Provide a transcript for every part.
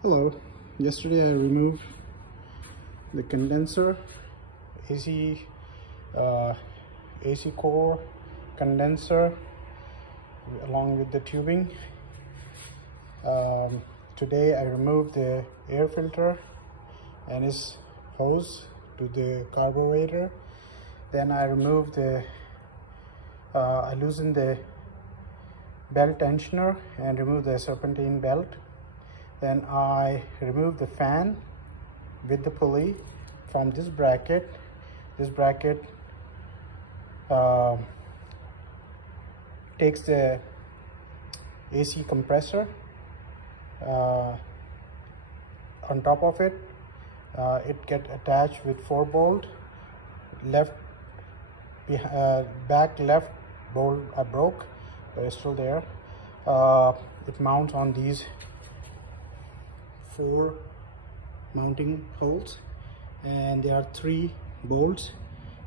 Hello. Yesterday I removed the condenser, AC core condenser along with the tubing. Today I removed the air filter and its hose to the carburetor. Then I removed I loosened the belt tensioner and removed the serpentine belt. Then I removed the fan with the pulley from this bracket. This bracket takes the AC compressor. On top of it, it gets attached with 4 bolts. Back left bolt I broke, but it's still there. It mounts on these 4 mounting holes, and there are 3 bolts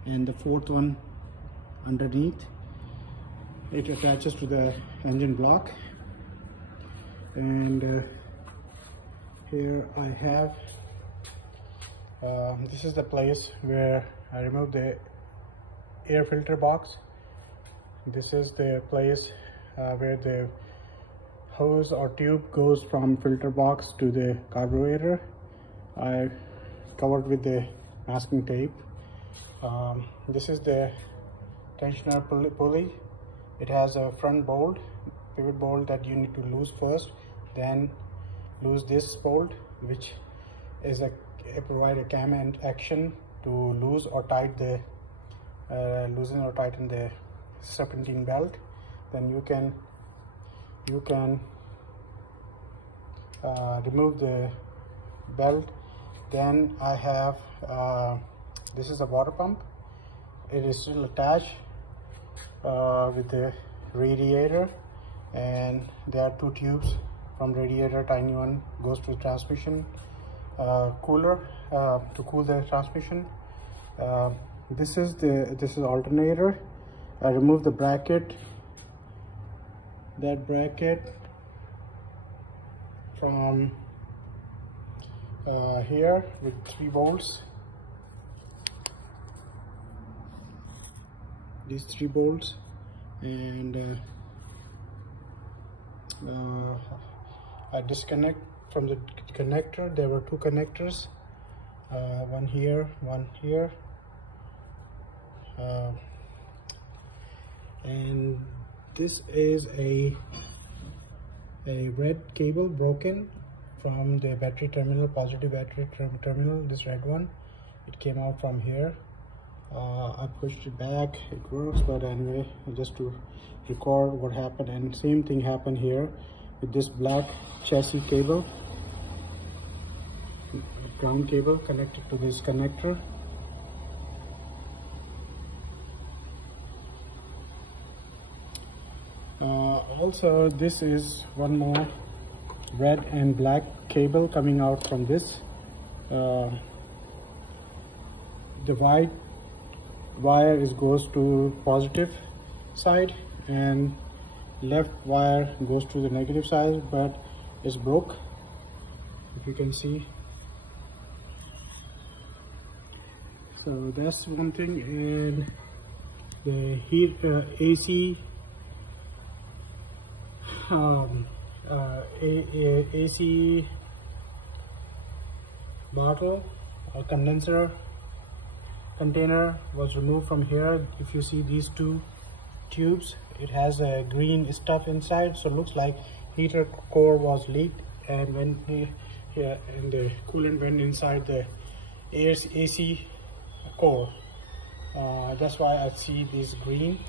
and the 4th one underneath. It attaches to the engine block, and here I have this is the place where I removed the air filter box. This is the place where the hose or tube goes from filter box to the carburetor. I covered with the masking tape. This is the tensioner pulley. It has a front bolt, pivot bolt that you need to lose first, then lose this bolt, which is provide a cam and action to lose or tighten the loosen or tighten the serpentine belt. Then you can remove the belt. Then I have this is a water pump. It is still attached with the radiator, and there are 2 tubes from radiator. Tiny one goes to transmission cooler to cool the transmission. This is alternator. I removed the bracket, that bracket from here with 3 bolts. These 3 bolts, and I disconnect from the connector. There were 2 connectors, one here, one here, and this is a red cable broken from the battery terminal, positive battery terminal, this red one. It came out from here. I pushed it back, it works, but anyway, just to record what happened. And same thing happened here with this black chassis cable, ground cable connected to this connector. Also, this is one more red and black cable coming out from this. The white wire goes to positive side, and left wire goes to the negative side, but it's broke, if you can see. So that's one thing. And the heat AC AC bottle or condenser container was removed from here. If you see these 2 tubes, it has a green stuff inside, so it looks like heater core was leaked, and when here and the coolant went inside the AC core. That's why I see this green.